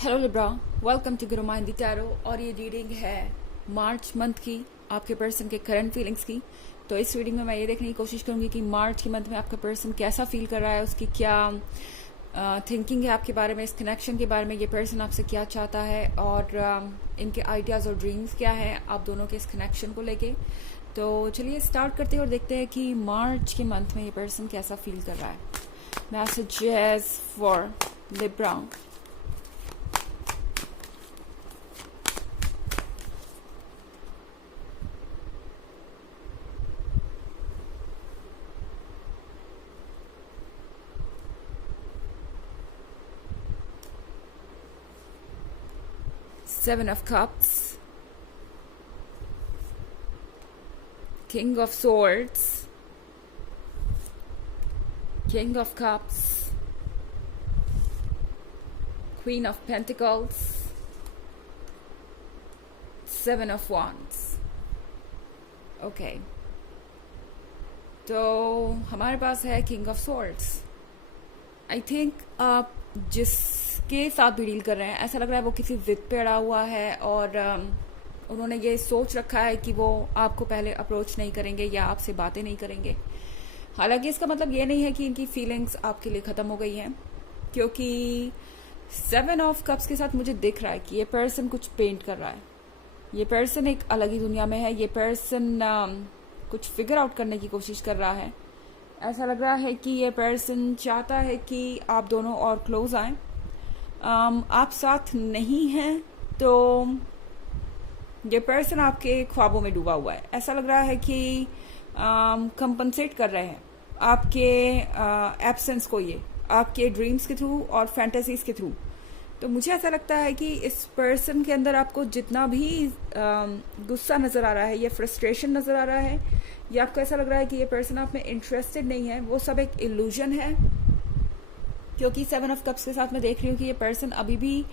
Hello Libra, welcome to Guru माइंदी tarot. और ये reading है मार्च मंथ की, आपके पर्सन के करंट फीलिंग्स की। तो इस रीडिंग में मैं ये देखने की कोशिश करूंगी कि मार्च के मंथ में आपका पर्सन कैसा फील कर रहा है, उसकी क्या थिंकिंग है आपके बारे में, इस कनेक्शन के बारे में, ये पर्सन आपसे क्या चाहता है और इनके आइडियाज़ और ड्रीम्स क्या हैं आप दोनों के इस कनेक्शन को लेके। तो चलिए स्टार्ट करते हैं और देखते हैं कि मार्च के मंथ में ये पर्सन कैसा फील कर रहा है। Messages for Libra. Seven of Cups, King of Swords, King of Cups, Queen of Pentacles, Seven of Wands. Okay. तो हमारे पास है King of Swords. I think आप जिसके साथ भी डील कर रहे हैं, ऐसा लग रहा है वो किसी जिद पे अड़ा हुआ है और उन्होंने ये सोच रखा है कि वो आपको पहले अप्रोच नहीं करेंगे या आपसे बातें नहीं करेंगे। हालांकि इसका मतलब ये नहीं है कि इनकी फीलिंग्स आपके लिए ख़त्म हो गई हैं, क्योंकि 7 ऑफ कप्स के साथ मुझे दिख रहा है कि ये पर्सन कुछ पेंट कर रहा है। ये पर्सन एक अलग ही दुनिया में है। ये पर्सन कुछ फिगर आउट करने की कोशिश कर रहा है। ऐसा लग रहा है कि ये पर्सन चाहता है कि आप दोनों और क्लोज आएं। आप साथ नहीं हैं तो ये पर्सन आपके ख्वाबों में डूबा हुआ है। ऐसा लग रहा है कि कंपनसेट कर रहे हैं आपके एब्सेंस को, ये आपके ड्रीम्स के थ्रू और फैंटेसीज के थ्रू। तो मुझे ऐसा लगता है कि इस पर्सन के अंदर आपको जितना भी गुस्सा नज़र आ रहा है या फ्रस्ट्रेशन नज़र आ रहा है या आपको ऐसा लग रहा है कि ये पर्सन आप में इंटरेस्टेड नहीं है, वो सब एक इल्यूजन है। क्योंकि 7 ऑफ कप्स के साथ मैं देख रही हूँ कि ये पर्सन अभी भी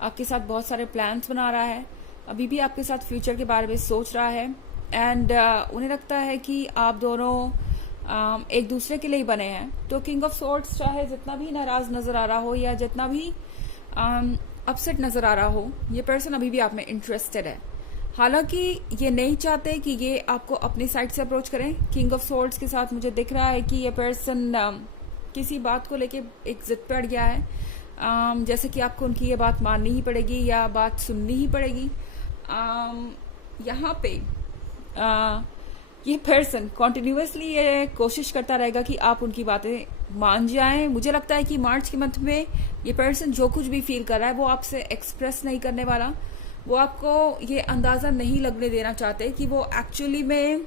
आपके साथ बहुत सारे प्लान्स बना रहा है, अभी भी आपके साथ फ्यूचर के बारे में सोच रहा है। एंड उन्हें लगता है कि आप दोनों एक दूसरे के लिए ही बने हैं। तो किंग ऑफ सोर्ड्स चाहे जितना भी नाराज नज़र आ रहा हो या जितना भी अपसेट नज़र आ रहा हो, ये पर्सन अभी भी आप में इंटरेस्टेड है। हालांकि ये नहीं चाहते कि ये आपको अपनी साइड से अप्रोच करें। किंग ऑफ सोर्ड्स के साथ मुझे दिख रहा है कि ये पर्सन किसी बात को लेके एक जिद पे अड़ गया है, जैसे कि आपको उनकी ये बात माननी ही पड़ेगी या बात सुननी ही पड़ेगी। यहाँ पे ये पर्सन कॉन्टिन्यूसली ये कोशिश करता रहेगा कि आप उनकी बातें मान जाएं। मुझे लगता है कि मार्च के मंथ में ये पर्सन जो कुछ भी फील कर रहा है वो आपसे एक्सप्रेस नहीं करने वाला। वो आपको ये अंदाज़ा नहीं लगने देना चाहते कि वो एक्चुअली में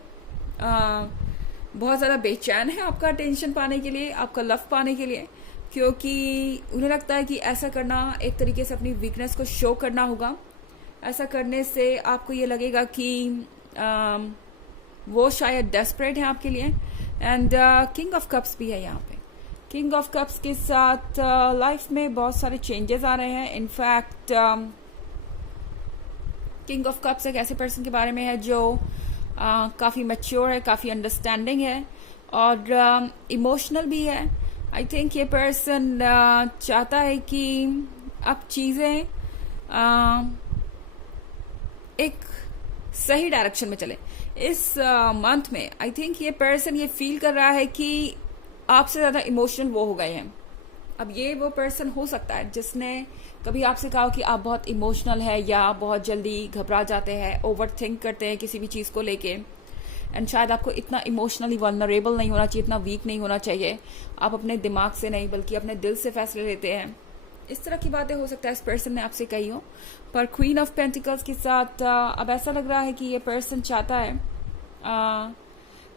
बहुत ज़्यादा बेचैन है आपका अटेंशन पाने के लिए, आपका लव पाने के लिए। क्योंकि उन्हें लगता है कि ऐसा करना एक तरीके से अपनी वीकनेस को शो करना होगा। ऐसा करने से आपको ये लगेगा कि वो शायद डेस्परेट है आपके लिए। एंड किंग ऑफ कप्स भी है यहाँ पे। किंग ऑफ कप्स के साथ लाइफ में बहुत सारे चेंजेस आ रहे हैं। इनफैक्ट किंग ऑफ कप्स एक ऐसे पर्सन के बारे में है जो काफ़ी मैच्योर है, काफ़ी अंडरस्टैंडिंग है और इमोशनल भी है। आई थिंक ये पर्सन चाहता है कि अब चीज़ें एक सही डायरेक्शन में चले। इस मंथ में आई थिंक ये पर्सन ये फील कर रहा है कि आपसे ज़्यादा इमोशनल वो हो गए हैं। अब ये वो पर्सन हो सकता है जिसने कभी आपसे कहा कि आप बहुत इमोशनल है या बहुत जल्दी घबरा जाते हैं, ओवर थिंक करते हैं किसी भी चीज़ को लेके। एंड शायद आपको इतना इमोशनली वल्नरेबल नहीं होना चाहिए, इतना वीक नहीं होना चाहिए। आप अपने दिमाग से नहीं बल्कि अपने दिल से फैसले लेते हैं। इस तरह की बातें हो सकता है इस पर्सन ने आपसे कही हो। पर क्वीन ऑफ पेंटिकल्स के साथ अब ऐसा लग रहा है कि ये पर्सन चाहता है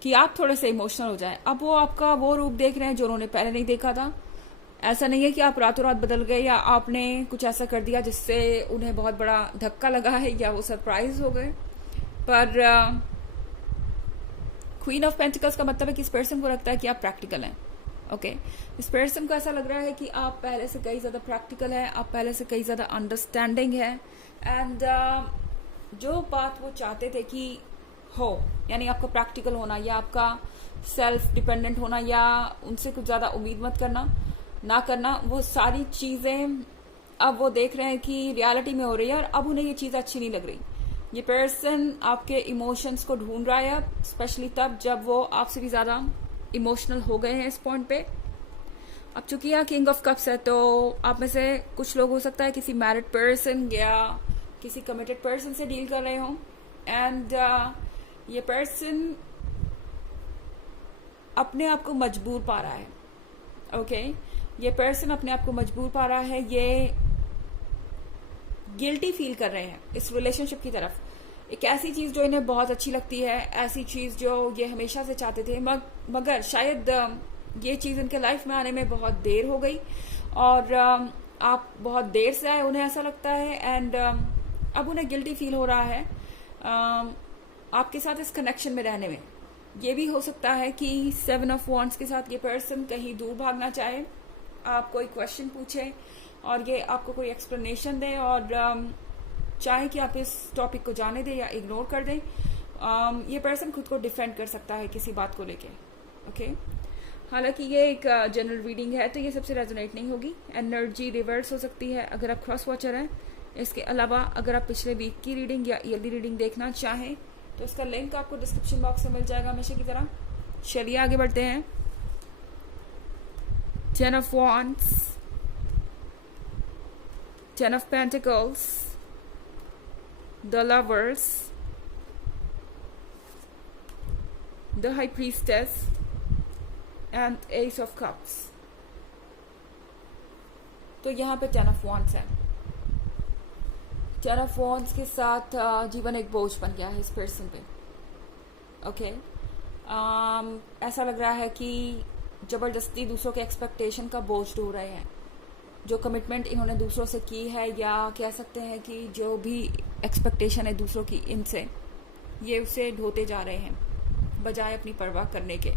कि आप थोड़े से इमोशनल हो जाएं। अब वो आपका वो रूप देख रहे हैं जो उन्होंने पहले नहीं देखा था। ऐसा नहीं है कि आप रातों रात बदल गए या आपने कुछ ऐसा कर दिया जिससे उन्हें बहुत बड़ा धक्का लगा है या वो सरप्राइज हो गए। पर क्वीन ऑफ पेंटिकल्स का मतलब है कि इस पर्सन को लगता है कि आप प्रैक्टिकल हैं। ओके, इस पर्सन को ऐसा लग रहा है कि आप पहले से कई ज़्यादा प्रैक्टिकल है, आप पहले से कई ज़्यादा अंडरस्टैंडिंग है। एंड जो बात वो चाहते थे कि हो, यानी आपका प्रैक्टिकल होना या आपका सेल्फ डिपेंडेंट होना या उनसे कुछ ज़्यादा उम्मीद मत करना, ना करना, वो सारी चीज़ें अब वो देख रहे हैं कि रियलिटी में हो रही है और अब उन्हें ये चीज़ अच्छी नहीं लग रही। ये पर्सन आपके इमोशंस को ढूंढ रहा है, स्पेशली तब जब वो आपसे भी ज़्यादा इमोशनल हो गए हैं इस पॉइंट पे। अब चूंकि यहाँ किंग ऑफ कप्स है, तो आप में से कुछ लोग हो सकता है किसी मैरिड पर्सन या किसी कमिटेड पर्सन से डील कर रहे हो, एंड ये पर्सन अपने आप को मजबूर पा रहा है। ओके ये पर्सन अपने आप को मजबूर पा रहा है, ये गिल्टी फील कर रहे हैं इस रिलेशनशिप की तरफ। एक ऐसी चीज जो इन्हें बहुत अच्छी लगती है, ऐसी चीज जो ये हमेशा से चाहते थे, मगर शायद ये चीज इनके लाइफ में आने में बहुत देर हो गई, और आप बहुत देर से आए, उन्हें ऐसा लगता है, एंड अब उन्हें गिल्टी फील हो रहा है आपके साथ इस कनेक्शन में रहने में। ये भी हो सकता है कि 7 ऑफ वॉन्ड्स के साथ ये पर्सन कहीं दूर भागना चाहे, आप कोई क्वेश्चन पूछे और ये आपको कोई एक्सप्लेनेशन दे, और चाहे कि आप इस टॉपिक को जाने दें या इग्नोर कर दें। ये पर्सन खुद को डिफेंड कर सकता है किसी बात को लेके। ओके हालांकि ये एक जनरल रीडिंग है, तो ये सबसे रेजोनेट नहीं होगी। एनर्जी रिवर्स हो सकती है अगर आप क्रॉस वॉचर हैं। इसके अलावा अगर आप पिछले वीक की रीडिंग या ईयरली रीडिंग देखना चाहें तो इसका लिंक आपको डिस्क्रिप्शन बॉक्स में मिल जाएगा हमेशा की तरह। चलिए आगे बढ़ते हैं। 10 of Wands, 10 of Pentacles, the Lovers, the High Priestess and Ace of Cups। तो यहाँ पे 10 of Wands है। 10 of Wands के साथ जीवन एक बोझ बन गया है इस पर्सन पे। ओके ऐसा लग रहा है कि जबरदस्ती दूसरों के एक्सपेक्टेशन का बोझ ढो रहे हैं। जो कमिटमेंट इन्होंने दूसरों से की है, या कह सकते हैं कि जो भी एक्सपेक्टेशन है दूसरों की इनसे, ये उसे ढोते जा रहे हैं बजाय अपनी परवाह करने के।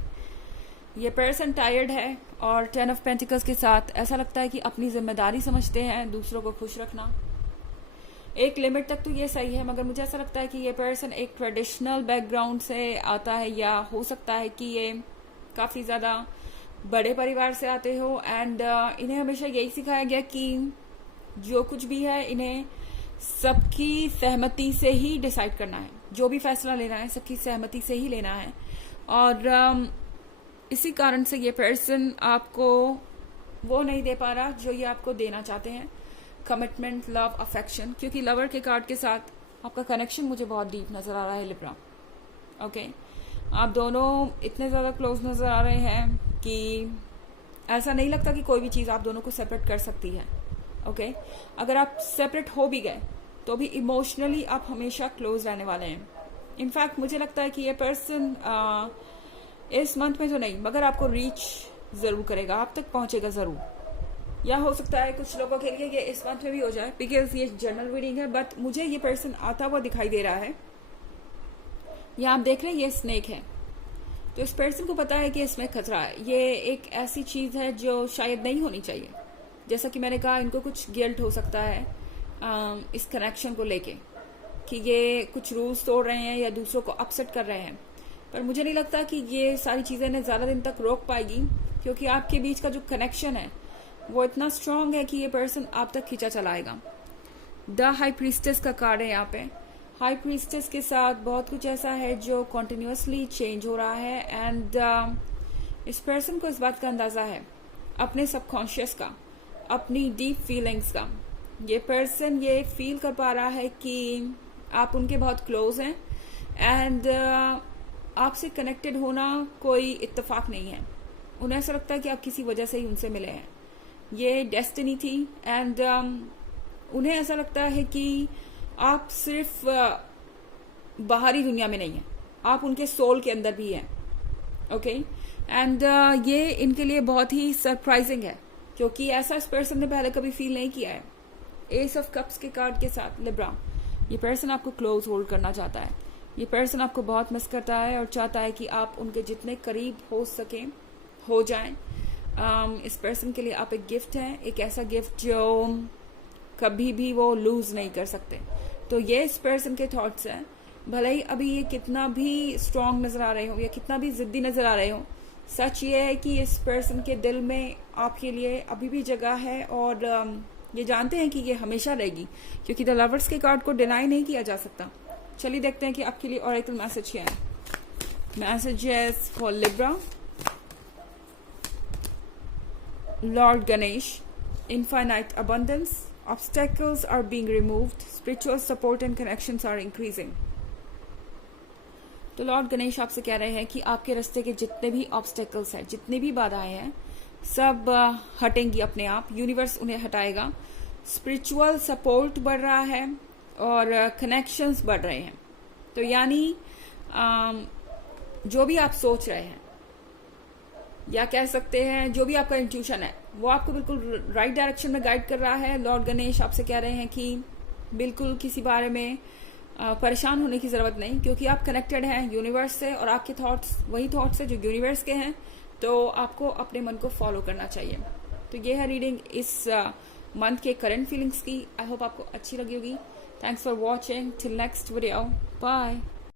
ये पर्सन टायर्ड है, और 10 ऑफ पेंटिकल्स के साथ ऐसा लगता है कि अपनी जिम्मेदारी समझते हैं दूसरों को खुश रखना। एक लिमिट तक तो ये सही है, मगर मुझे ऐसा लगता है कि ये पर्सन एक ट्रेडिशनल बैकग्राउंड से आता है, या हो सकता है कि ये काफ़ी ज़्यादा बड़े परिवार से आते हो, एंड इन्हें हमेशा यही सिखाया गया कि जो कुछ भी है इन्हें सबकी सहमति से ही डिसाइड करना है। जो भी फैसला लेना है सबकी सहमति से ही लेना है, और इसी कारण से ये पर्सन आपको वो नहीं दे पा रहा जो ये आपको देना चाहते हैं, कमिटमेंट, लव, अफेक्शन। क्योंकि लवर के कार्ड के साथ आपका कनेक्शन मुझे बहुत डीप नजर आ रहा है लिब्रा। ओके आप दोनों इतने ज़्यादा क्लोज नजर आ रहे हैं कि ऐसा नहीं लगता कि कोई भी चीज़ आप दोनों को सेपरेट कर सकती है। ओके अगर आप सेपरेट हो भी गए तो भी इमोशनली आप हमेशा क्लोज रहने वाले हैं। इनफैक्ट मुझे लगता है कि ये पर्सन इस मंथ में तो नहीं, मगर आपको रीच ज़रूर करेगा, आप तक पहुंचेगा ज़रूर। या हो सकता है कुछ लोगों के लिए ये इस मंथ में भी हो जाए, बिकॉज ये जनरल रीडिंग है, बट मुझे ये पर्सन आता हुआ दिखाई दे रहा है। यहाँ आप देख रहे हैं ये स्नेक है, तो इस पर्सन को पता है कि इसमें खतरा है। ये एक ऐसी चीज़ है जो शायद नहीं होनी चाहिए। जैसा कि मैंने कहा, इनको कुछ गिल्ट हो सकता है इस कनेक्शन को लेके कि ये कुछ रूल्स तोड़ रहे हैं या दूसरों को अपसेट कर रहे हैं, पर मुझे नहीं लगता कि ये सारी चीज़ें इन्हें ज़्यादा दिन तक रोक पाएगी, क्योंकि आपके बीच का जो कनेक्शन है वो इतना स्ट्रांग है कि ये पर्सन आप तक खींचा चलाएगा। द हाई प्रीस्टेस का कार्ड है यहाँ पे। हाई प्रीस्टेस के साथ बहुत कुछ ऐसा है जो कॉन्टिन्यूसली चेंज हो रहा है, एंड इस पर्सन को इस बात का अंदाजा है अपने सबकॉन्शियस का, अपनी डीप फीलिंग्स का। ये पर्सन ये फील कर पा रहा है कि आप उनके बहुत क्लोज हैं, एंड आपसे कनेक्टेड होना कोई इत्तेफाक नहीं है। उन्हें ऐसा लगता है कि आप किसी वजह से ही उनसे मिले हैं, ये डेस्टिनी थी, एंड उन्हें ऐसा लगता है कि आप सिर्फ बाहरी दुनिया में नहीं हैं, आप उनके सोल के अंदर भी हैं। ओके एंड ये इनके लिए बहुत ही सरप्राइजिंग है, क्योंकि ऐसा इस पर्सन ने पहले कभी फील नहीं किया है। एस ऑफ कप्स के कार्ड के साथ लिब्रा, ये पर्सन आपको क्लोज होल्ड करना चाहता है। ये पर्सन आपको बहुत मिस करता है और चाहता है कि आप उनके जितने करीब हो सके हो जाएं। इस पर्सन के लिए आप एक गिफ्ट हैं, एक ऐसा गिफ्ट जो कभी भी वो लूज नहीं कर सकते। तो ये इस पर्सन के थॉट्स हैं, भले ही अभी ये कितना भी स्ट्रांग नजर आ रहे हो या कितना भी जिद्दी नजर आ रहे हो, सच ये है कि इस पर्सन के दिल में आपके लिए अभी भी जगह है, और ये जानते हैं कि ये हमेशा रहेगी, क्योंकि द लवर्स के कार्ड को डिनाई नहीं किया जा सकता। चलिए देखते हैं कि आपके लिए ऑरेकल मैसेज क्या है। Messages for Libra, lord Ganesh, infinite abundance, obstacles are being removed, spiritual support and connections are increasing. तो लॉर्ड गणेश आपसे कह रहे हैं कि आपके रास्ते के जितने भी ऑब्स्टेकल्स हैं, जितने भी बाधाएं हैं, सब हटेंगी अपने आप, यूनिवर्स उन्हें हटाएगा। स्पिरिचुअल सपोर्ट बढ़ रहा है और कनेक्शंस बढ़ रहे हैं। तो यानी जो भी आप सोच रहे हैं, या कह सकते हैं जो भी आपका इंट्यूशन है, वो आपको बिल्कुल राइट डायरेक्शन में गाइड कर रहा है। लॉर्ड गणेश आपसे कह रहे हैं कि बिल्कुल किसी बारे में परेशान होने की ज़रूरत नहीं, क्योंकि आप कनेक्टेड हैं यूनिवर्स से और आपके थॉट्स वही थॉट्स है जो यूनिवर्स के हैं। तो आपको अपने मन को फॉलो करना चाहिए। तो ये है रीडिंग इस मंथ के करंट फीलिंग्स की। आई होप आपको अच्छी लगी होगी। Thanks for watching. Till next video, bye.